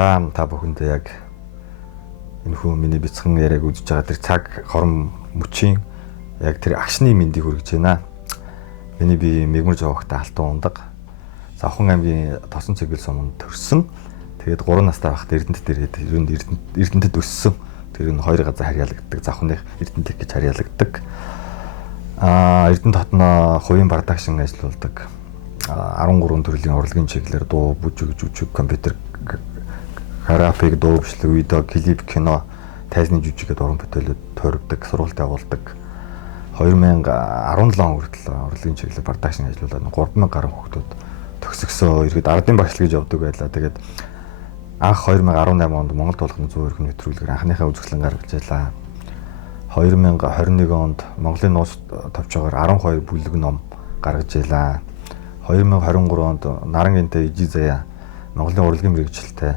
Та бүхэндээ яг энэ хүн миний бяцхан яриаг үзэж байгаа тэр цаг хорон мөчийн яг тэр агшны мэндийг хүргэж байна. Миний би мэгмар жоохтой алтан ундаг. Завхан аймгийн Тосон цэгэл суманд төрсөн. Тэгээд 3 настай байхад Эрдэнэт ирээд Эрдэнэтэд өссөн. Тэр нь хоёр газар харьяалагддаг. Завханых Эрдэнэт гэж харьяалагддаг. Эрдэнэт хотноо хувийн бардагшин ажиллаулдаг. 13 төрлийн урлагийн чиглэлээр дуу, жүжиг, компьютер, график, дуу бичлэг, видео, клип, кино, тайзны жүжигэд уран бүтээлүүд тойрогдог, сургалт явуулдаг. 2017 он хүртэл урлагийн чиглэлээр бардагшин ажиллаулаад 3000 гаруй хүүхдүүд төгсгсөн. Иргэд ардын багш гэж явдаг байлаа. Тэгээд анх 2018 онд Монгол тулхны 100 өргөн нэвтрүүлгээр анхныхаа үзэсгэлэн гаргаж байлаа. 2021 онд Монголын нууц товчоогоор 12 бүлэг ном гаргаж байлаа. 2023 онд Нарангинтэй Ижи Заяа Монголын урлагийн мэргэжилтэй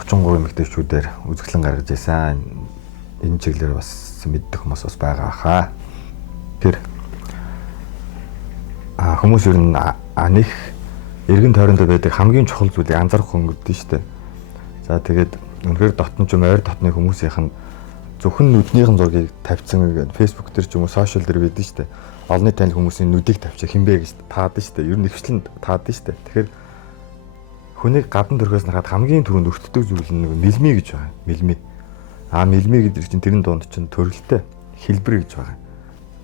33 эмэгтэйчүүдээр үзэсгэлэн гаргаж байсан. Энэ чиглэлээр бас мэддэг хүмүүс бас байгаа хаа. Тэр хүмүүс ер нь аних эргэн тойронд байдаг хамгийн чухал зүйлийг анзаарах хөнгөддөн шүү дээ. За тэгээд үнэхээр дотн ч юм ойр дотны хүмүүсийнх нь зөвхөн нүднийхэн зургийг тавьсан Facebook дээр ч юм уу сошиал дээр байдсан шүү дээ. Олонний танил хүмүүсийн нүдийг тавьчих хинбэ гэж таадаг шүү дээ. Ер нь ихвчлэн таадаг шүү дээ. Тэгэхээр хүнийг гадна төрхөөс нь хаад хамгийн түрүүнд өртдөг зүйл нь мэлми гэж байгаа. Мэлми. Мэлми гэдэг чинь тэрэн дунд чинь төрөлтэй хэлбэр гэж байгаа.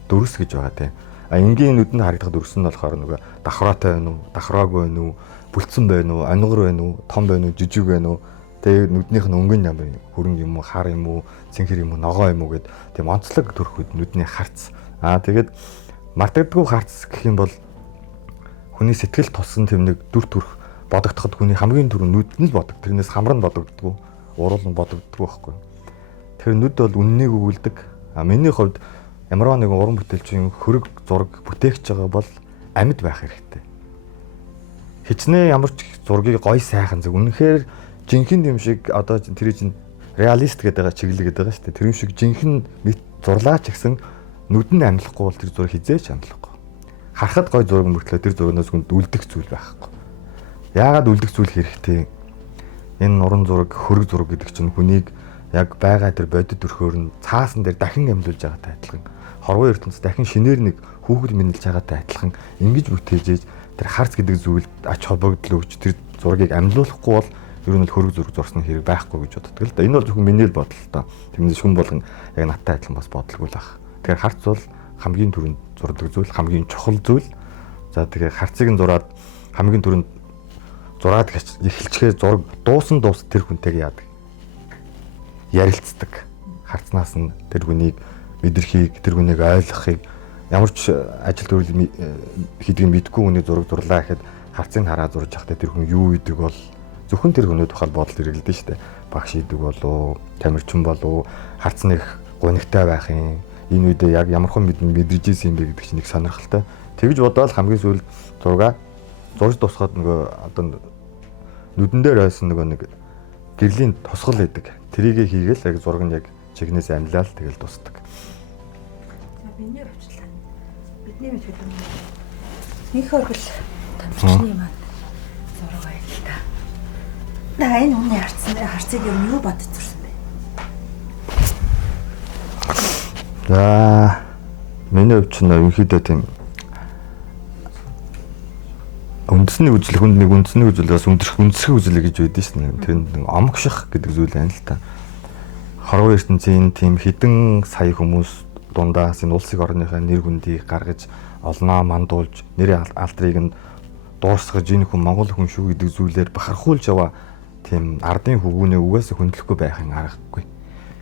Дүрс гэж байгаа тийм. Энгийн нүдэнд харагдах дүрс нь болохоор нөгөө давхраатай байна уу, давхраагүй байна уу, бүлдсэн байна уу, онгор байна уу, том байна уу, жижиг байна уу. Тэгээд нүднийх нь өнгөн ямар хөрөнгө юм уу, хар юм уу, цэнхэр юм уу, ногоо юм уу гэд тийм онцлог төрхүүд нүдний харц. Тэгээд мартагдгүй харц гэх юм бол хүний сэтгэл туссан тийм нэг дүр төрх бодогдоход хүний хамгийн түрүү нүд нь л бодог. Тэрнээс хамар нь бодогддгүү, уруул нь бодогддгүү байхгүй. Тэр нүд бол үннийг өгүүлдэг. Миний хувьд ямар нэгэн уран бүтээлчийн хөрөг зураг бүтээгч байгаа бол амьд байх хэрэгтэй. Хичнээн ямар ч зургийг гоё сайхан зөв үнэхээр жинхэнэ юм шиг одоо тэр чинь реалист гэдэг чиглэл гэдэг байгаа шүү дээ. Тэр юм шиг жинхэнэ зурлаач гэсэн нүд нь амьлахгүй бол тэр зураг хизээч амьлахгүй. Харахад гоё зураг мөртлөө тэр зурагнаас хүнд үлдэх зүйл байхгүй. Яагаад үлдэх зүйл хэрэгтэй? Энэ уран зураг, хөрөг зураг гэдэг чинь хүнийг яг байгаа тэр бодит төрхөөр нь цаасан дээр дахин амьлуулж байгаатай адилхан. Хорвоо ертөнцид дахин шинээр нэг хүүхэд минэлж байгаатай адилхан ингэж бүтээж тэр харц гэдэг зүйлд ач холбогдол өгч тэр зургийг амьлуулахгүй бол ер нь л хөрөг зураг зурсны хэрэг байхгүй гэж боддог л да. Энэ бол зөвхөн миний л бодол л доо. Тэрнээс хүн болгон яг надтай адилхан бас бодлого л байх. Тэгэхээр харц бол хамгийн түрүүнд зурдаг зүйл, хамгийн чухал зүйл. За тэгэхээр харцыг нь зураад хамгийн түрүүнд зураад эхэлчихээ зураг дуусан тэр хүнтэйгээ яадаг. Ярилцдаг. Харцнаас нь тэр хүнийг мэдрэхийг, тэр хүнийг ойлгохыг ямар ч ажил төрөл хийдгийг мэдгүй хүний зураг зурлаа гэхэд харцыг хараа зурж явахдаа тэр хүн юу идэг бол зөвхөн тэр хүний тухай бодол хэрэглэдэг шүү дээ. Багш идэг болов, тамирчин болов, харцныг гунигтай байх юм. Энэ үедээ яг ямар хэн мэдэрж ийсэн юм бэ гэдэг чинь нэг сонирхолтой. Тэгж бодоод хамгийн сүүлд зураг зурж тусгаад нөгөө одоо нүдэн дээр ойсон нөгөө нэг гэрлийн тусгал байдаг. Тэрийгэ хийгээл яг зураг нь яг чигнээс амлаад тэгэл тусдаг. За миний өвчлээ. Бидний мэд хэлэн. Нөхөр бол тамирчны маань зураг байл та. Энэ үнний харцыг юу бодож зурсан бэ? За миний өвч нь ерөнхийдөө тийм үндэсний үзэл хүнд нэг үндэсний үзэлээс үндэсгэх үзэл гэж байдаг шин. Тэр нэг омгших гэдэг зүйл байна л та. Хорвоо ертөнцийн тийм хідэн сая хүмүүс дундаас энэ улсын орныхаа нэр хүндийг гаргаж олноо мандуулж нэрийн алдрыг нь дуусгаж энэ хүн Монгол хүн шүү гэдэг зүйлээр бахархуулж яваа тийм ардын хөвгүүнээ угаасаа хөндлөхгүй байхын аргагүй.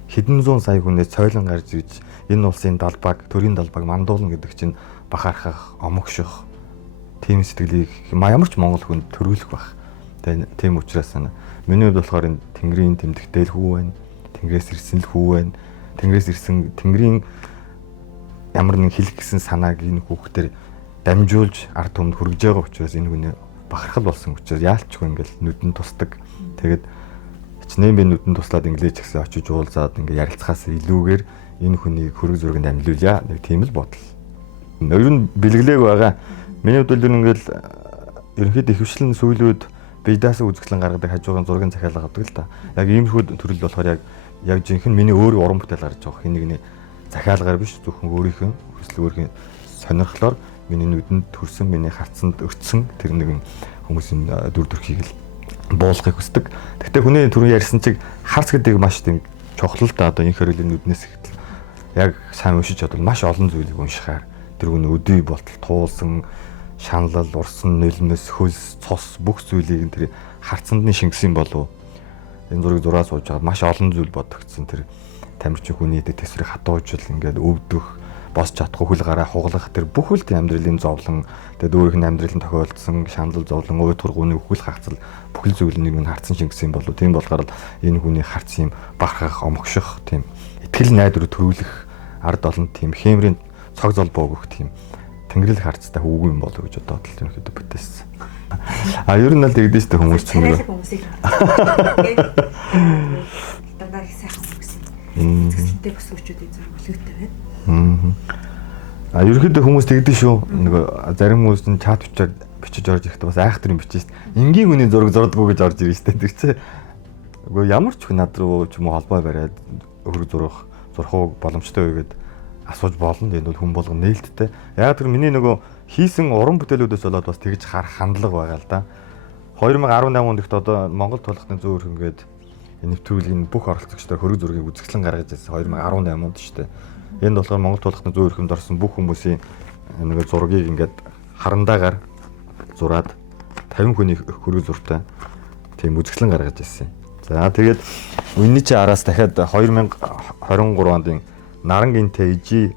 Хэдэн зуун сая хүнээс цойлон гарч ирж энэ улсын далбаг, төрийн далбаг мандуулна гэдэг чинь бахархах, омгших тийм сэтгэлийг ямар ч монгол хүнд төрүүлэх байх. Тийм учраас миний хувьд болохоор энэ Тэнгэрийн тэмдэгтэй л хүү байна. Тэнгэрээс ирсэн л хүү байна. Тэнгэрээс ирсэн Тэнгэрийн ямар нэг хэлэх гэсэн санааг энэ хүүхдээр дамжуулж ард түмэнд хүргэж байгаа учраас энэ хүний бахархал болсон учраас яалчгүй ингээл нүдэн тусдаг. Тэгээд хичнээн би нүдэн туслаад инглиш гэсэн очиж уулзаад ингээ ярилцахаас илүүгээр энэ хүний хөрөг зургийг амьлуулъя. Нэг тийм л бодол. Ер нь бэлгэлээг байгаа. Миний хувьд л ингээл ерөнхийдөө ихэвчлэн сүүлүүд биедаасаа үзэсгэлэн гаргадаг хажуугын зургийн захиалга авдаг л та. Яг иймэрхүү төрөл болохоор яг жинхэнэ миний өөрийн уран бүтээл гарч байгаа хин нэгний захиалгаар биш зөвхөн өөрийнхөө хүсэл өөрхийн сонирхлоор миний нүдэнд төрсөн, миний харцанд өртсөн тэр нэгэн хүмүүсийн дүр төрхийг л буулгахыг хүсдэг. Гэхдээ хүний түрүү ярьсан чиг харц гэдэг маш тийм чухал та одоо энэ хэрэглийн нүднээс ихтэл яг сайн уншиж чадвал маш олон зүйлийг уншихаар тэр хүний өдий болтол туулсан шаналл, урсан, нөлмөс, хөлс, цус бүх зүйлийг тэр харцанд нь шингэсэн болов. Энэ зургийг зураад сууж байгаа маш олон зүйл бодогдсон. Тэр тамирчин хүний төсвөрийг хатуужил ингээд өвдөх, босч чадахгүй хөл гараа хуглах тэр бүхэл амьдралын зовлон тэгээд өөрийнх нь амьдралын тохиолдсон шаналл зовлон уйтгар гүний үхэл хагцал бүхэл зүйлийг нь харцсан шингэсэн болов. Тийм болохоор энэ хүний харц юм бархах, омгших, тийм итгэл найдвар төрүүлэх ард олон тийм хэмрийн цог золбоо өгөх тийм Тэнгэрэл харцтай хүүгүй юм болов гэж бодоод л ерөнхийдөө бүтээсэн. Ер нь л тэгдэж штэ хүмүүс ч нэг. Хүмүүсийг дандаа их сайхан хүмүүс. Зэгцэнтэй бүсгүүчүүдийн зураг өлегтэй байна. Ерөнхийдөө хүмүүс тэгдэж шүү. Нэг зарим хүмүүс нь чат бичиж орж ирэхдээ бас айхтар юм бичиж штэ. Энгийн хүний зураг зурдаггүй гэж орж ирж штэ. Тэр чинь үгүй ямар ч хүн над руу ч юм уу холбоо бариад хөрөг зурхуу боломжтой байгаад асууж болно. Энэ бол хүн болгон нээлттэй. Яг тэр миний нөгөө хийсэн уран бүтээлүүдээс болоод бас тэгж харах хандлага байгаа л да. 2018 онд ихт одоо Монгол тулхны зөөр хөнгээд нэвтрүүлгийн бүх оролцогчдоор хөрөг зургийг үзэсгэлэн гаргаж ирсэн 2018 онд шүү дээ. Энд болохоор Монгол тулхны зөөр хөнөнд орсон бүх хүмүүсийн нөгөө зургийг ингээд харандаагаар зураад 50 хүний хөрөг зуртай тийм үзэсгэлэн гаргаж ирсэн. За тэгээд үнний чи араас дахиад 2023 онд Нарангийн Тэжи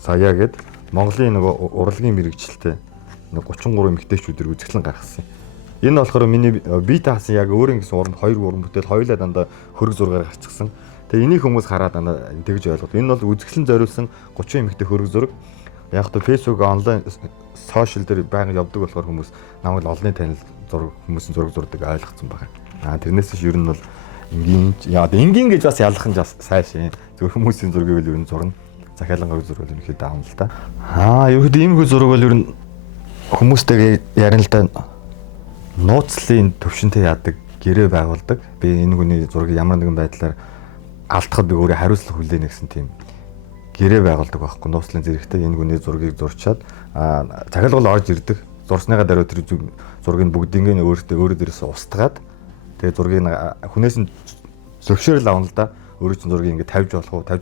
сая гээд Монголын нөгөө урлагийн мэрэгчлээ 33 эмэгтэйчүүдээр үзэсгэлэн гаргасан. Энэ болохоор миний бие таасан яг өөрийн гэсэн хоёр уран бүтээл хоёулаа дандаа хөрөг зургаар гарчихсан. Тэгээ энийг хүмүүс хараад дандаа тэгж ойлгоод энэ бол үзэсгэлэн зориулсан 30 эмэгтэй хөрөг зураг. Яг то Facebook онлайн сошиал дээр байнга явдаг болохоор хүмүүс намайг олонний танил зураг хүмүүсийн зураг зурдаг ойлгоцсон байгаа. Тэрнээс ч ер нь бол энгийн гэж бас ялах нь сайн шээ. Зөв хүмүүсийн зургийг л ер нь зурна. Захиалгын хөрөг зураг л ихэд аавна л та. Ерөөд иймэрхүү зураг бол ер нь хүмүүстэйгээ ярина л да. Нууцлын төвшөнтэй яадаг, гэрээ байгуулдаг. Би энэ хүний зургийг ямар нэгэн байдлаар алдахад би өөрөө хариуцлага хүлээнэ гэсэн тийм гэрээ байгуулдаг байхгүй. Нууцлын зэрэгтэй энэ хүний зургийг зурчаад захиалгал орж ирдэг. Зурсныгаа даруй тэр зургийг бүгднийг өөрөө дээрээс устгаад тэгээ зургийг хүнээс нь зөвшөөрөл авна л да. Өөрөө чинь зургийг ингээд тавьж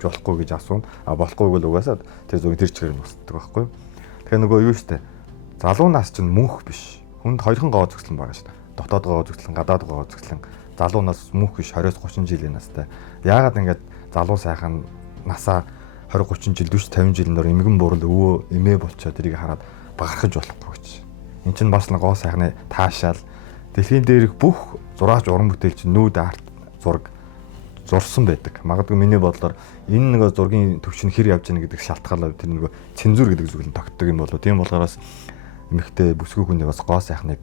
болохгүй гэж асууна. Болохгүйг л угаасаа тэр зургийг тэр чигээр нь устдаг байхгүй. Тэгэхээр нөгөө юу штэ. Залуу нас чинь мөнх биш. Хүнд хоёрхан гоо зөвслөн байгаа штэ. Дотоод гоо зөвслөн, гадаад гоо зөвслөн. Залуу нас мөнх биш 20-30 жилийн настай. Яагаад ингээд залуу сайхан насаа 20-30 жил 40-50 жилийн дор эмгэн буурал өвөө эмээ болчоо тэрийг хараад багархаж болохгүй гэж. Энд чинь бас нэг гоо сайхны таашаал дэлхийн дээрх бүх зураач уран бүтээлч нүүд арт зураг зурсан байдаг. Магадгүй миний бодлоор энэ нэг зургийн төвчин хэр явж байгаа гэдэг шалтгаалаа тэр нэг цензур гэдэг зүйл нь тогтдог юм болоо. Тийм болохоор бас эмэгтэй бүсгүй хүний бас гоо сайхныг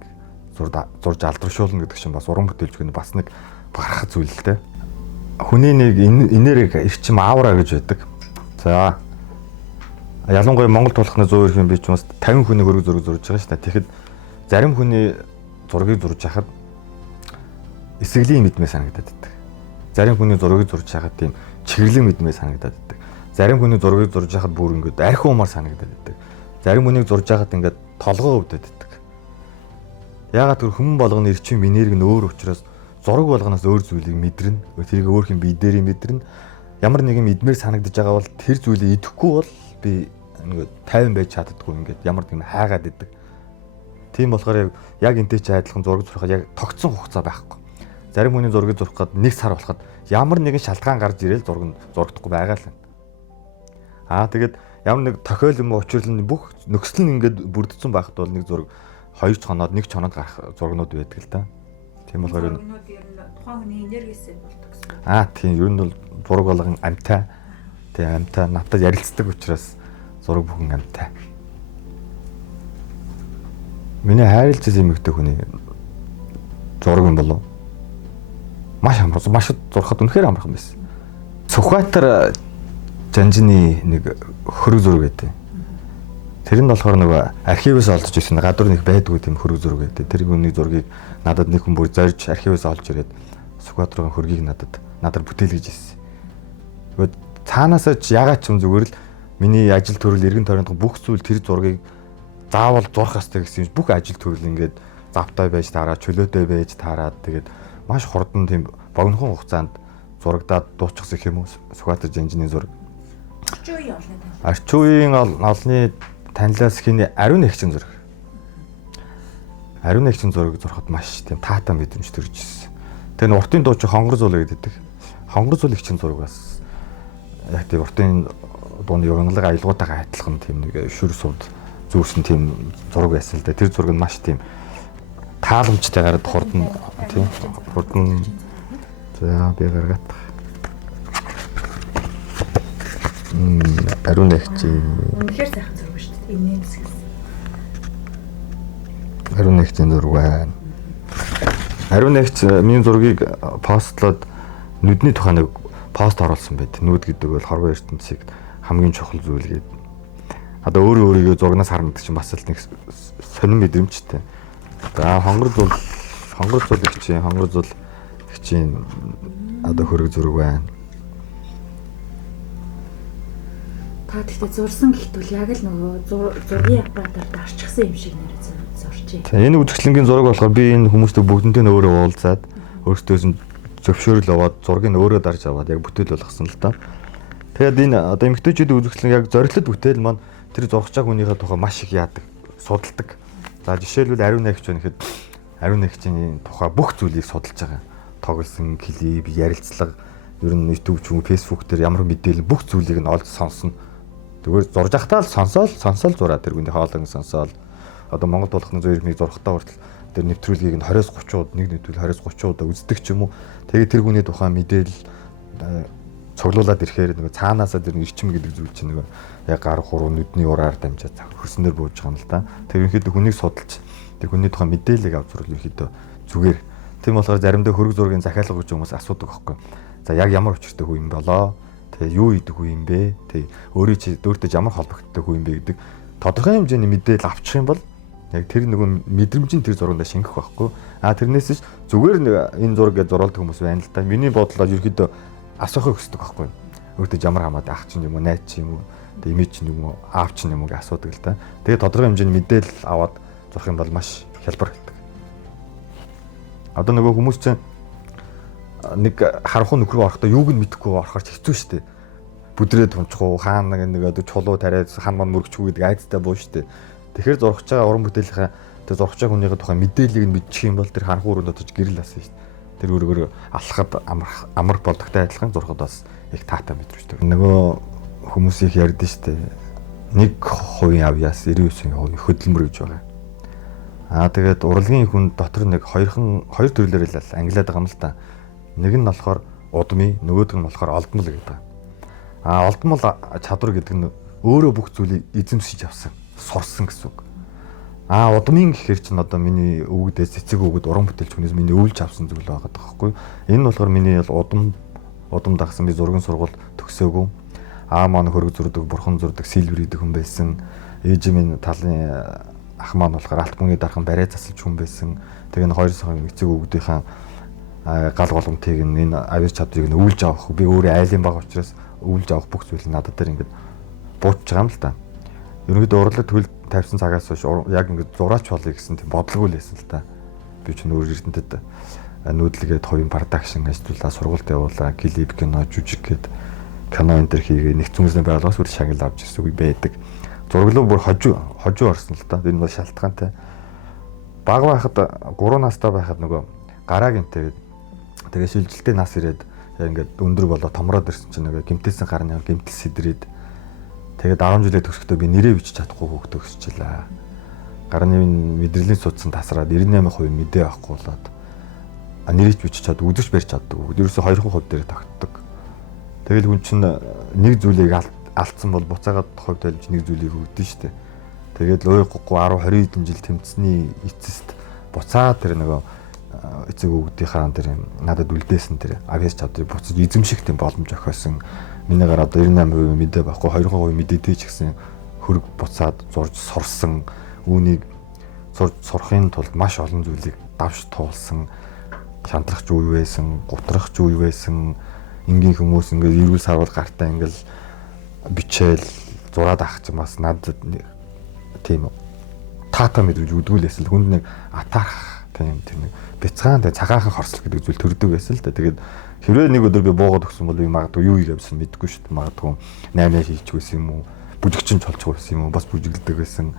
зурж алдаршуулна гэдэг чинь бас уран бүтээлчгүй бас нэг гарах зүйл л дээ. Хүний нэг энерги эрчим аура гэж байдаг. За ялангуяа Монгол тулхны 100 эрхийн би ч бас 50 хүний хөрөг зураг зурж байгаа шүү дээ. Тэгэхэд зарим хүний зургийг зурж хахад эсрэлийн мэдмээ санагдаад байдаг. Зарим хүний зургийг зурж хахад тийм чиглэн мэдмээ санагдаад байдаг. Зарим хүний зургийг зурж хахад бүр ингээд архи умаар санагдаад байдаг. Зарим хүнийг зурж хахад ингээд толгоо өвдөд байдаг. Яагаад тэр хүмүүс болгоны эрчим энерги нь өөр учраас зураг болгоноос өөр зүйлийг мэдрэнэ. Тэрийг өөрхийн бие дээрээ мэдрэнэ. Ямар нэгэн мэдмээр санагдаж байгаа бол тэр зүйлийг идэхгүй бол би ингээд 50 байж чаддаггүй ингээд ямар нэгэн хайгаад идэг. Тийм болохоор яг энтэй ч адилхан зураг зурхад яг тогтсон хугацаа байхгүй. Зарим хүний зургийг зурх гээд 1 сар болоход ямар нэгэн шалтгаан гарч ирээл зураг зурдахгүй байгаа л. Тэгээд ямар нэг тохиол юм учрал нь бүх нөхцөл нь ингээд бүрдсэн байхад бол нэг зураг 2 цоноод 1 чоноод гарах зургнууд байдаг л да. Тийм болохоор зургнууд ер нь тухайн хүний энергиэсээ болдог гэсэн. Тийм ер нь бол зураг болгон амтай. Тийм амтай надад ярилцдаг учраас зураг бүхэн амтай. Миний хайрлаж эмэгтэй хүний зураг юм болов. Маш амархан, маш зурхад үнэхээр амархан байсан. Сүхбаатар Жанжины нэг хөрөг зураг байдیں۔ Тэр нь болохоор нөгөө архивээс олдож ирсэн гадуур нэг байдгүй тийм хөрөг зураг байдаг. Тэр хүний зургийг надад нэг хүн бүр зорж архивээс олж ирээд Сүхбаатарын хөргийг надад бүтээл гэж ирсэн. Тэгвэл цаанаасаа ч ягаад ч юм зүгээр л миний ажил төрөл эргэн тойронд бүх зүйл тэр зургийг заавал зурх хэрэгтэй гэсэн юм. Бүх ажил төрөл ингээд завтай байж таараад чөлөөтэй байж таараад тэгээд маш хурдан тийм богинохон хугацаанд зурагдаад дуусчихсан гэх юм уу? Сүхбаатар жанжины зураг. Орчин үеийн олны танилаас хиний ариун нэгчин зураг. Ариун нэгчин зураг зурхад маш тийм таатаа мэдрэмж төрж ирсэн. Тэгээ уртын дуу чи хонгор зул гэдэг. Хонгор зул их чин зураг бас яг тийм уртын дууны уянгалаг аялгуудаа адилхан тийм нэг шүр сууд зүүрсэн тийм зураг байсан л да. Тэр зураг нь маш тийм тааламжтайгаар хурдан тийм хурдан за би гаргаад ариун нэгчин. Үнэхээр сайхан зураг шүү дээ. Энэ хэсгээс. Ариун нэгчин зураг байна. Ариун нэгч миний зургийг постлоод нүдний тухай нэг пост оруулсан байт. Нүд гэдэг бол хорвоо ертөнцийг хамгийн чухал зүйл гээд. Одоо өөрийгөө зургнаас харна гэдэг чинь бас л нэг сонирн мэдрэмжтэй. За хонгор зул их чинь одоо хөрөг зураг байна. Та тэгтээ зурсан гэхтвэл яг л нөгөө зургийн аппаратаар дарчихсан юм шиг нэр зурчээ. За энэ үзэсгэлэнгийн зураг болохоор би энэ хүмүүстэй бүгднтэй өөрөө уулзаад өөртөөс нь зөвшөөрөл аваад зургийг өөрөө дарж аваад яг бүтээл болгосон л та. Тэгээд энэ одоо эмэгтэйчүүдийн үзэсгэлэн яг зориглол бүтээл маань тэр зургаж байгаа хүнийхээ тухай маш их яадаг, судалдаг. За жишээлбэл ариун нэгч байна гэхэд ариун нэгчийн тухай бүх зүйлийг судалж байгаа. Тоглосон клип, ярилцлага, ер нь YouTube ч юм уу Facebook дээр ямар мэдээлэл бүх зүйлийг нь олж сонсно. Тэгвэл зурж ахтаа л сонсоол зураа тэр хүний хоолойг сонсоол. Одоо Монгол болгоны зургийг зурхтаа хүртэл тэр нэвтрүүлгийг нь 20-30-ууд нэг нэвтрүүл 20-30-уудаа үздэг ч юм уу. Тэгээд тэр хүний тухай мэдээлэл цуглуулад ирэхээр нэг цаанаасаа тэр эрчим гэдэг зүйл чинь нэг яг гар хуруу нүдний ураар дамжаад хөрснөр бууж байгаа юм л да. Тэр ерөнхийдөө хүнийг судалж тэр хүний тухай мэдээлэл авч зурлал ерөнхийдөө зүгээр. Тийм болохоор заримдаа хөрөг зургийн захиалга гэж хүмүүс асуудаг байхгүй. За яг ямар учиртай хүү юм болоо? Тэгээ юу идэг хүү юм бэ? Тэг өөртөө ямар холбогддог хүү юм бэ гэдэг тодорхой хэмжээний мэдээлэл авчих юм бол яг тэр нөгөө мэдрэмжийн тэр зургандаа шингэх байхгүй. Тэрнээс ч зүгээр энэ зураг гэж зурулдаг хүмүүс байна л да. Миний бодлоор ерөөдөө асуухыг хүсдэг байхгүй. Өөртөө ямар хамаатай ах чинь юм уу, найз чинь юм уу, тэг имиж чинь юм уу, аав чинь юм уу гэж асуудаг л да. Тэгээ тодорхой хэмжээний мэдээлэл аваад зурх юм бол маш хялбар байдаг. Одоо нөгөө хүмүүс чинь нэг харанхуй нөхрөө орохдоо юуг нь мэдэхгүй орохоор ч хэцүү шттэ. Бүдрээд тунчгүй хаана нэг одоо чулуу тариад хан ман мөрөгчгүй гэдэг айцтай буу шттэ. Тэгэхээр зурхаж байгаа уран бүтээлийнхаа тэр зурхаж байгаа хүнийхээ тухай мэдээллийг нь мэдчих юм бол тэр харанхуй өрөөнд очиж гэрэл асан шттэ. Тэр өөрөөр алхахад амар болдогтой адилхан зурхад бас их таатай мэдрэмжтэй. Нөгөө хүмүүсийг ярьдэн штэ. 1% авьяас 99% хөдөлмөр гэж байгаа. Тэгээд урлагийн хүн дотор нэг хоёр төрлөөр л ангилаад байгаа юм л та. Нэг нь болохоор удмын, нөгөөх нь болохоор олдмол гэдэг. Олдмол чадвар гэдэг нь өөрөө бүх зүйлийг эзэмшиж авсан, сурсан гэсэн үг. Удмын гэхэр чинь одоо миний өвгдээс цэцэг өвгд уран бүтээлч хүнээс миний өвлж авсан зүйл байгаа байхгүй. Энэ нь болохоор миний удам дагсан би зургийн сургууль төгсөөгүй. Маань хөрөг зурдаг, бурхан зурдаг, сэлбэр идэх хүн байсан. Ээж минь талын ах маань болохоор алт мөнгөний дархан барай засалж хүн байсан. Тэгээ энэ хоёр сарын эцэг өвгдийнхаа гал голомтыг энэ авьяас чадварыг нь өвлж авах. Би өөрөө айлын баг учраас өвлж авах бүх зүйл надад дээр ингээд бууж байгаа юм л та. Ерөнхийдөө урлаг төл тавьсан цагаас хойш яг ингээд зураач болъё гэсэн тийм бодлого л байсан л та. Би ч нөр эрдэнэтэд нүүдлгээд хувийн продакшн ажиллуулаа, сургуульд явуулаа, клип, кино, жүжиг гээд кино энэ төр хийгээ нэгц хүмүүсийн байгууллагаас үр шагнал авч ирсэн үг байдаг. Зураглуу бүр хожуу орсон л та. Энэ бол шалтгаантай. Баг байхад 3 настай байхад нөгөө гараа гэмтээд тэгээ шилжилттэй нас ирээд ингээд өндөр болоо томроод ирсэн чинь нөгөө гэмтээсэн гарны гэмтэл сэдрээд тэгээд 10 жилээ төгсөхдөө би нэрээ бичиж чадахгүй хөөхтэй өсчихлээ. Гарны мэдрэлийн судсан тасраад 98% мэдээ авахгүй болоод нэрийч бичиж чад үзэж барьж чаддаг. Ерөөсө 2% дээр тогтдог. Тэгэл хүн чинь нэг зүйлийг алдсан бол буцаагаад хувьд байлж нэг зүйлийг өгдөн штэ. Тэгээд л ууйхгүй 10 20 хэдэн жил тэмцсэний эцэст буцаад тэр нөгөө эцэг өвгдийнхаа тэр надад үлдээсэн тэр авьяас чадварыг буцаж эзэмших тийм боломж өгсөн. Минийгээр одоо 98% мэдээ байхгүй 2% мэдээтэй ч гэсэн хөрөг буцаад зурж сурсан, үүнийг сурахын тулд маш олон зүйлийг давж туулсан, шантрах ч үе байсан, гутрах ч үе байсан, энгийн хүмүүс ингээд эрүүл сарвал гартаа ингээд бичээл зураад авах чинь бас надад тийм таата мэдвэж үдгүүлээс л хүнд нэг атаарах тийм нэг бяцгаан тэ цагаахан хорслох гэдэг зүйл төрдөг байсан л да. Тэгээд хэрвээ нэг өдөр би буугаад өгсөн бол би магадгүй юу хийгээвсэн мэдэхгүй шүү дээ. Магадгүй 8-аас хийчихвэсэн юм уу? Бүжигчин цолчихвэсэн юм уу? Бас бүжиглдэг байсан.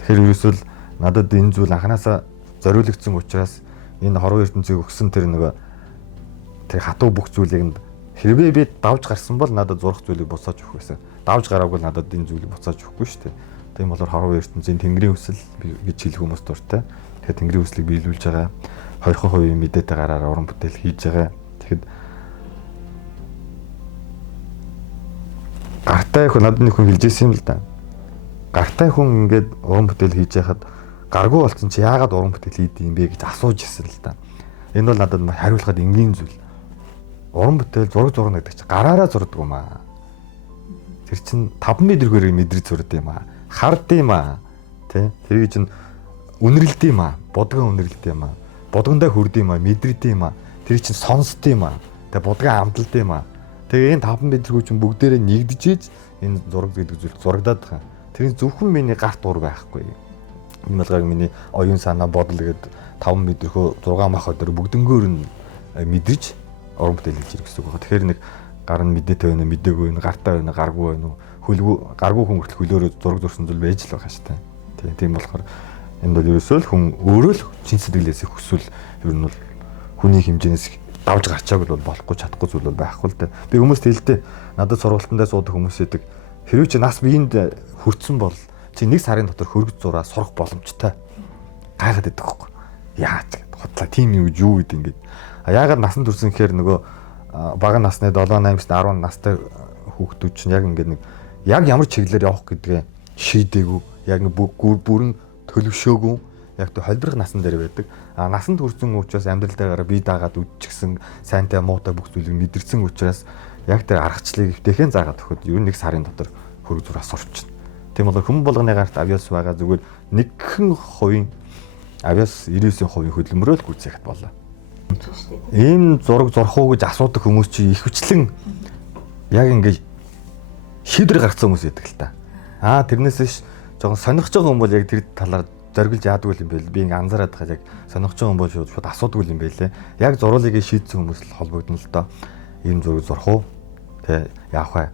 Тэгэхээр ерөөсөө л надад энэ зүйл анханасаа зориулагдсан учраас энэ хорвоо ертөнцийг өгсөн тэр нэг тэр хатуу бүх зүйлийг хэрвээ би давж гарсан бол надад зурх зүйлийг буцааж өгөх байсан. Давж гараагүй надад энэ зүйлийг буцааж өгөхгүй шүү дээ. Тийм болохоор хорвоо ертөнцийн тэнгэрийн хүсэл гэж хэлэх хүмүүс дуртай. Тэгэхээр тэнгэрийн хүслийг биелүүлж байгаа 2% мэдээтэй гараараа уран бүтээл хийж байгаа. Тэгэхэд гартай хүн надад нэг хүн хэлжсэн юм л да. Гартай хүн ингээд уран бүтээл хийж яхад гаргүй болсон чи яагаад уран бүтээл хийдэм бэ гэж асууж ирсэн л да. Энэ бол надад хариулахад энгийн зүйл. Уран бүтээл зураг гэдэг чинь гараараа зурдаг юм аа. Тэр чинь 5 м-ээр мэдрэж зурдаг юм аа. Хард юм аа. Тэ? Тэр чинь үнэрлэд юм аа. Будган үнэрлэд юм аа. Будгандаа хүрд юм аа, мэдрэд юм аа. Тэр чинь сонсд юм аа. Тэгээ будган амталд юм аа. Тэгээ энэ 5 м чинь бүгдээрээ нэгдэж ийж энэ зураг гэдэг зүйл зурагдаад байгаа. Тэр зөвхөн миний гарт дур байхгүй. Энэ болгоог миний оюун санаа бодол гэдэг 5 м-хөө 6 мах өдөр бүгднгөөр нь мэдэрч уран бүтээл хийж ирэх гэсэн үг байна. Тэгэхээр нэг гар нь мэдээтэй байна, мэдээгүй байна, гартаа байна, гаргүй байна уу? Хөлгүй гаргүй хүн хүртэл хөлөөрөө зураг зурсан зүйл байж л байгаа шүү дээ. Тийм болохоор энэ бол ерөөсөө л хүн өөрөө л чин сэтгэлээс хүсвэл ер нь бол хүний хэмжээс давж гарчааг бол болохгүй чадахгүй зүйл бол байхгүй л дээ. Би хүмүүст хэлдэг. Надад сургалтандаа суудаг хүмүүс идэг. Хэрвээ чи нас биеинд хүрсэн бол чи 1 сарын дотор хөргөж зураа сурах боломжтой. Гайхаад байдаг байхгүй. Яаж худлаа тийм юу юу гэдэг ингээд. Яагаад насан турсан гэхээр нөгөө бага насны 7, 8, 10 настай хүүхдүүд чинь яг ингээд нэг яг ямар чиглэлээр явах гэдгээ шийдээгүй. Яг нэг бүрэн төлөвшөөгүй. Яг тэ холбирох насан дээр байдаг. Насанд хүрсэн учраас амьдралдаа бие даагаад үдчихсэн сайнтай муутай бүх зүйлийг мэдэрсэн учраас яг тэр аргачлалыг өвтэйхэн заагаад өгөхөд ер нь 1 сарын дотор хөрөг зураг сурчна. Тийм бол хүн болгоны гарт авиас байгаа зүгээр 1% авиас 99% хөдөлмөрөө л гүйцэхэд болоо. Энэ зураг зурх уу гэж асуудаг хүмүүс чи их хүчлэн яг ингээд шийдвэр гаргасан хүмүүс байдаг л та. Тэрнээс жоохон сонирхож байгаа хүн бол яг тэр талаар зориглож яадаг юм бэ? Би ингээ анзаараад байгаа яг сонирхож байгаа хүн бол шууд асуудаг юм байлээ. Яг зургуулыг шийдсэн хүмүүс л холбогдно л доо. Ийм зураг зурх уу? Тэ яах вэ?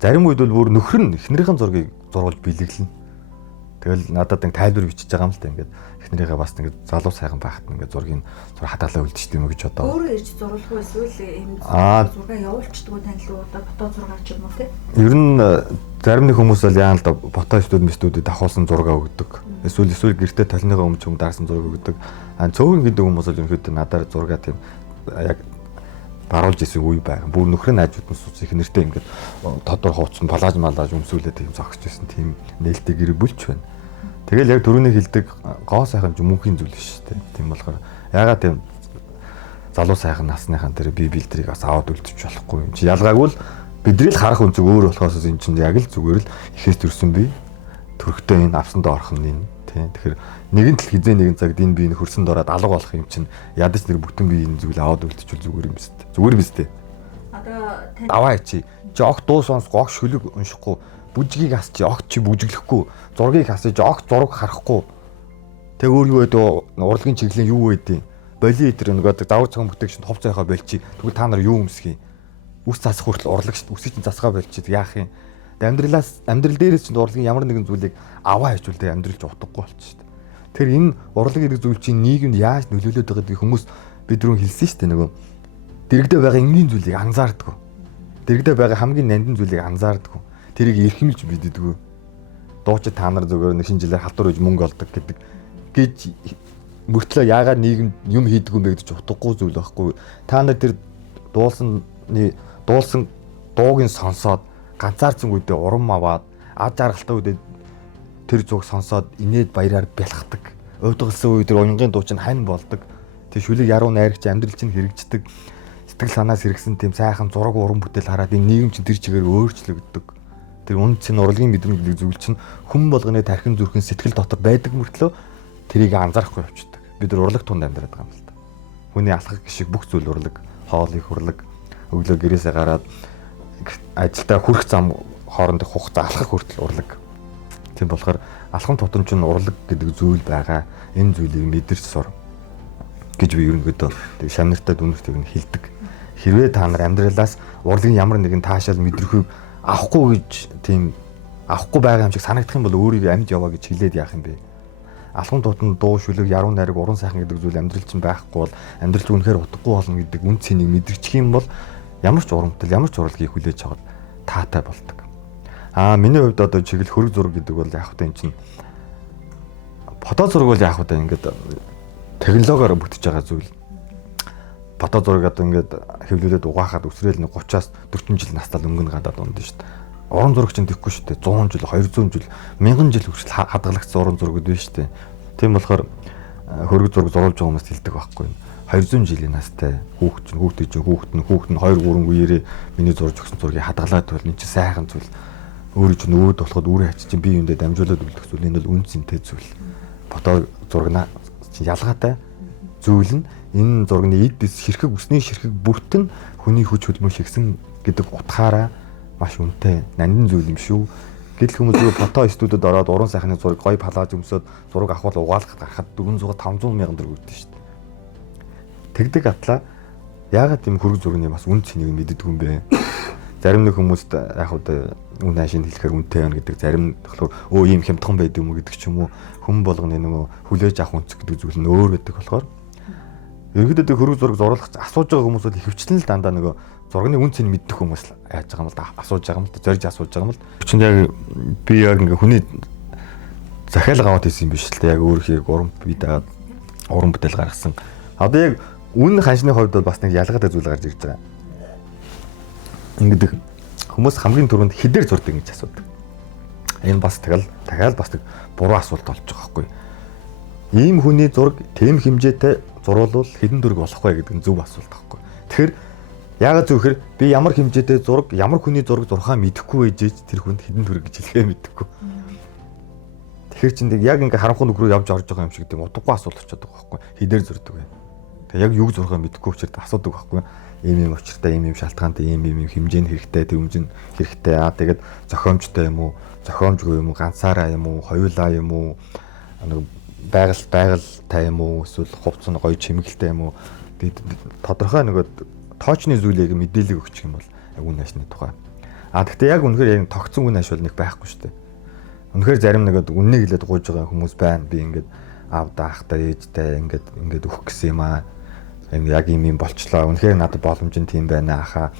Зарим үед бол бүр нөхөр нь эхнэрийн зургийг зургуулж бэлэглэнэ. Тэгэл надад нэг тайлбар бичиж байгаа юм л та ингээд эхнэрийнхээ бас ингээд залуу сайхан байхад ингээд зургийг хатаалаа үлдчихдэг юм гэж одоо. Өөрөө ирж зурулах уу эсвэл ийм зураг явуулчихдаг уу тань л одоо фото зураг ч юм уу те? Ер нь зарим нэг хүмүүс бол яа л да фото студиудэд авахулсан зураг өгдөг. Эсвэл гэртээ толныхоо өмч юм даарсан зураг өгдөг. Цөөхөн гэдэг хүмүүс бол ерөнхийдөө надаар зургаа тийм яг даруулж исэн үе байгаа. Бүр нөхрийн хажууд нь сууц их нэртэй ингээд тодор хууцсан палаж өмсүүлээд тийм зогсож исэн тийм нээлттэй гэр бүлч байна. Тэгэл яг түрүүний хэлдэг гоо сайхан ч мөнхийн зүйл шүү дээ. Тийм болохоор ягаад тийм залуу сайхан насныхан тэр бие бэлтрийг бас аваад үлдчих болохгүй юм чи ялгаагүй л бидний л харах өнцөг өөр болохоос энэ чинь яг л зүгээр л ихээс төрсөн бие төрхтэй энэ авсанд орох нь энэ тийм тэгэхээр нэгэн тэл хизээ нэгэн цагт энэ биеийг хөрсөнд ороод алга болох юм чинь ядаж нэр бүтэн бие энэ зүйл аваад үлдчихвэл зүгээр юм шүү дээ. Зүгээр биз дээ. Одоо даваа чи огт дуу сонсох огт шүлэг уншихгүй бүжгийг хасч огт чи бүжиглэхгүй зургийг хасаж огт зураг харахгүй тэг өөрөө урлагийн чиглэл юу байдیں۔ Боли эдэр нөгөө давар цагаан бүтээгчэнд хов цайхаа болчих. Тэгвэл та нар юу өмсгий? Үс засах хүртэл урлаг үсийг чинь засгаа болчих. Яах юм? Амьдрал дээрээс чинь урлагийн ямар нэгэн зүйлийг аваа хийжүүл тэг амьдралж утгагүй болчих шүү дээ. Тэр энэ урлаг гэдэг зүйл чинь нийгэмд яаж нөлөөлөд байгаа гэдгийг хүмүүс бидрүүн хэлсэн шүү дээ нөгөө. Дэрэгдээ байгаа энгийн зүйлийг анзаардаг. Дэрэгдээ байгаа хамгийн нандин зүйлийг анзаардаг. Тэрийг эрхэмлж мэддэг. Дуучид та нар зөвөр нэг шинэ жилээр халтур үж мөнгө олдог гэдэг гэж мөртлөө яагаад нийгэм юм хийдэг юм бэ гэж утгагүй зүйл байхгүй. Та нар тэр дуулсан дууг нь сонсоод ганцаарцсан үедээ урам аваад ад жаргалтай үедээ тэр зүг сонсоод инээд баяраар бялхдаг. Өвдгөлсөн үед тэр уянгийн дуу чинь хань болдог. Тэр шүлэг яруу найрагч амьдрал чинь хэрэгждэг. Сэтгэл санаас хэрэгсэн тийм сайхан зураг уран бүтээл хараад энэ нийгэм чинь тэр чигээр өөрчлөгддөг. Тэр үнцэн урлагийн мэдрэмж гэдэг зүйл чинь хүн болгоны тархин зүрхэн сэтгэл дотор байдаг мөртлөө тэрийг анзаарахгүй явчихдаг. Бид нар урлаг тунд амьдраад байгаа юм л та. Хүний алхах гişиг бүх зүйл урлаг, хоол их урлаг, өглөө гэрээсээ гараад ажилдаа хүрэх зам хоорондох хугацаа алхах хүртэл урлаг. Тийм болохоор алхам тутамч нь урлаг гэдэг зүйл байгаа. Энэ зүйлийг мэдэрч сур гэж би ерөнхийдөө тэг шамнартай дүнэртэйг нь хэлдэг. Хэрвээ та нар амьдралаас урлагийн ямар нэгэн таашаал мэдрэхүйг авахгүй гэж тийм авахгүй байгаа юм шиг санагдах юм бол өөрийгөө амьд яваа гэж хэлээд яах юм бэ? Алхам тутамд дуу шүлэг, яруу найраг, уран сайхан гэдэг зүйл амьдрал чинь байхгүй бол амьдралч үнэхээр утгагүй болно гэдэг үн цэнийг мэдэрчих юм бол ямар ч урамтал, ямар ч урлагийг хүлээж аваад таатай болдог. Миний хувьд одоо чиглэл хөрөг зураг гэдэг бол яг хөтэ эн чинь фото зураг бол яг хөтэ ингээд технологиор бүтэж байгаа зүйл. Фото зураг одоо ингээд хэвлүүлээд угаахад өсрөөл нэг 30-аас 40 жил настал өнгөн гадаад унд шүү дээ. Уран зураг чинь тэхгүй шүү дээ. 100 жил, 200 жил, 1000 жил хүртэл хадгалагдсан уран зураг гэдэг шүү дээ. Тийм болохоор хөрөг зураг зурулж байгаа хүмүүс хэлдэг байхгүй юу? 200 жилийн настай хүүхэд нь 2 3 үеэрээ миний зурж өгсөн зургийг хадгалаад бол энэ чинь сайхан зүйл. Өөрөө чинь өөд болоход өөрөө хач чинь бие биендээ дамжуулаад үлдэх зүйл. Энэ бол үн цэнтэй зүйл. Фото зурагнаа чинь ялгаатай зүйл нь энэ зургийн эд дэс ширхэг үсний ширхэг бүртэн хүний хүч хөдөлмөр шигсэн гэдэг утгаараа маш үнэтэй нандин зүйл юм шүү. Гэтэл хүмүүс фото студиуд ороод уран сайхны зураг гоё палаж өмсөд зураг авахд угаалгахад гарахад 400 500 мянган төгрөг өгдөө шүү дээ. Тэгдэг атлаа яагаад тийм хөрөг зургийн бас үн цэнийг мэддэг юм бэ? Зарим нэг хүмүүст яг хөө үн хаашийн хэлэхээр үнэтэй байна гэдэг, зарим нь болохоор ийм хямдхан байд юм уу гэдэг ч юм уу. Хүн болгоны нөгөө хүлээж авах үнц гэдэг зүйл нь өөр байдаг болохоор ерөнхийдөө хөрөг зураг зурлах асууж байгаа хүмүүс бол ихэвчлэн л дандаа нөгөө зургийн үн цэнийг мэддэг хүмүүс л яаж байгаа юм л да асууж байгаа юм л да зорж асууж байгаа юм л. Чинь яг би яг ингээ хүний захиалга аваад ирсэн юм биш л та яг өөрхийг уран бий дагаад уран бүтээл гаргасан. Одоо яг үн ханшны хувьд бол бас нэг ялгаатай зүйл гарч ирж байгаа. Ингэдэг хүмүүс хамгийн түрүүнд хідээр зурдаг гэж асуудаг. Энэ бас дахиад бас нэг буруу асуулт болж байгаа байхгүй. Ийм хүний зураг тэм хэмжээтэй зуруулвал хэдэн төгрөг болох вэ гэдэг нь зөв асуулт байхгүй. Тэгэхээр яагаад зөв гэхээр би ямар хэмжээтэй зураг, ямар хүний зураг зурхаа мэдэхгүй ээжээж тэр хүнд хэдэн төгрөг гэж хэлэхээ мэдэхгүй. Тэгэхээр чинь яг ингээ харанхуй нүг рүү явж орж байгаа юм шиг тийм утгагүй асуулт очиод байгаа байхгүй. Хідээр зурдаг вэ. Тэгээ яг юг зурхаа мэдэхгүй учраас асуудаг байхгүй. Ийм учиртай, ийм шалтгаантай, ийм хэмжээний хэрэгтэй, төвөмжин хэрэгтэй. Тэгээд зохиомжтой юм уу, зохиомжгүй юм уу, ганцаараа юм уу, хоёулаа юм уу, нэг байгальтай юм уу, эсвэл хувцс нь гоё чимэглэлтэй юм уу. Тодорхой нэг тоочны зүйлийг мэдээлэл өгчих юм бол яг үн ашны тухай. Гэхдээ яг үнэхээр яг тогтсон үн аш бол нэг байхгүй шүү дээ. Үнэхээр зарим нэг үннийг хэлээд гуйж байгаа хүмүүс байна. Би ингээд аавда ахтай ээжтэй ингээд өгөх гэсэн юм аа. Яг юм болчлоо. Үнэхээр надад боломж нь тийм байна ахаа.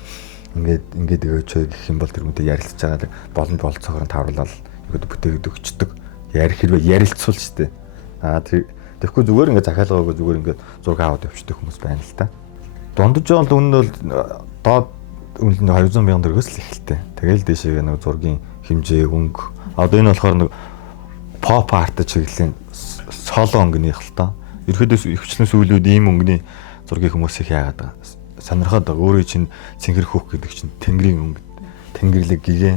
Ингээд өгөөч гэх юм бол тэр үнтэй ярилцж байгаа боломж болцоогоор тааруулаад ингээд бүтээгээд өгчдөг. Хэрвээ ярилцвал шүү дээ. Тэгэхгүй зүгээр ингээд захиалгаагаа зүгээр ингээд зураг аваад явчихдаг хүмүүс байна л та. Дундаж бол үнэн бол доод үнэлэн 200 мянган төгрөгөөс л эхэлтэй. Тэгэл дэшээ нэг зургийн хэмжээ өнгө. Одоо энэ болохоор нэг pop art чиглэлийн соло өнгөнийх л та. Ерөөдөөс ихвчлэн сүүлүүд ийм өнгөний зургийг хүмүүс их яагаад байгаа. Сонирхоод байгаа. Өөрөө чинь цэнгэр хөөх гэдэг чинь тэнгэрийн өнгө. Тэнгэрлэг гэгээ.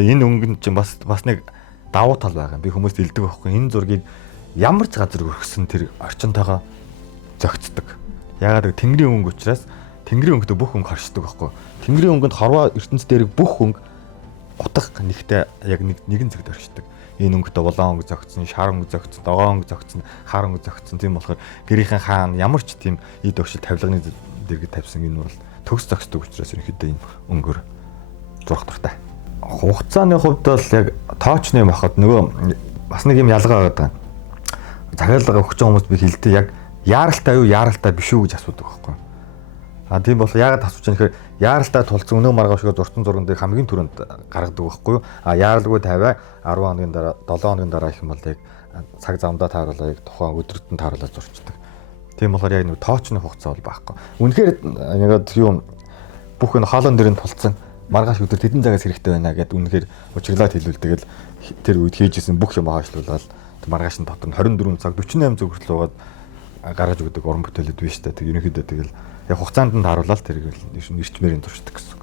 Тэгээ энэ өнгө нь чинь бас нэг давуу тал байгаа. Би хүмүүст хэлдэг байхгүй. Энэ зургийг ямар ч газар өргөсөн тэр орчинтойгоо зөгцдөг. Яагаад гэвэл тэнгэрийн өнгө учраас тэнгэрийн өнгөд бүх өнгө хоршдог байхгүй. Тэнгэрийн өнгөнд хорвоо ертөнц дээрх бүх өнгө утга нэгтэй яг нэгэн зэгт оршдог. Энэ өнгөтэй улаан өнгө зөгцсөн, шар өнгө зөгцсөн, догоон өнгө зөгцсөн, хар өнгө зөгцсөн. Тийм болохоор гэрийнхэн хаан ямар ч тийм эд өгшил тавилганы дэргэд тавьсан энэ бол төгс зөгцдөг учраас ерөнхийдөө энэ өнгөөр зурх дуртай. Хугацааны хувьд бол яг тоочны юм ахад нөгөө бас нэг юм ялгаа байгаа. Захиалга өгч байгаа хүмүүс би хэлдэг яг яаралтай юу, яаралтай биш үү гэж асуудаг байхгүй. Тийм бол яагаад асууж байгаа нөхөр яаралтай тулцсан өнөө маргааш шиг зурцсан зурганд хамгийн түрүүнд гаргадаг байхгүй юу? Яаралгүй 50 10 хоногийн дараа 7 хоногийн дараа их юм бол яг цаг замдаа тааруулаад яг тухайн өдөрт нь тааруулаад зурчдаг. Тийм болохоор яг нэг тоочны хугацаа бол байхгүй. Үнэхээр яг юм бүх энэ хоолон дээр нь тулцсан маргааш өдөр тэдэн цагаас хэрэгтэй байна гэд үнэхээр учирлаад хэлвэл тэгэл тэр үед хийжсэн бүх юм хаашлуулаад маргааш нь дотор нь 24 цаг 48 цаг хүртэл угаад гаргаж өгдөг уран бүтээлүүд биш үү? Тэг ерөнхийдөө тэгэл яг хугацаанд нь тааруулаад тэр ирчмээрийн зурчдаг гэсэн үг.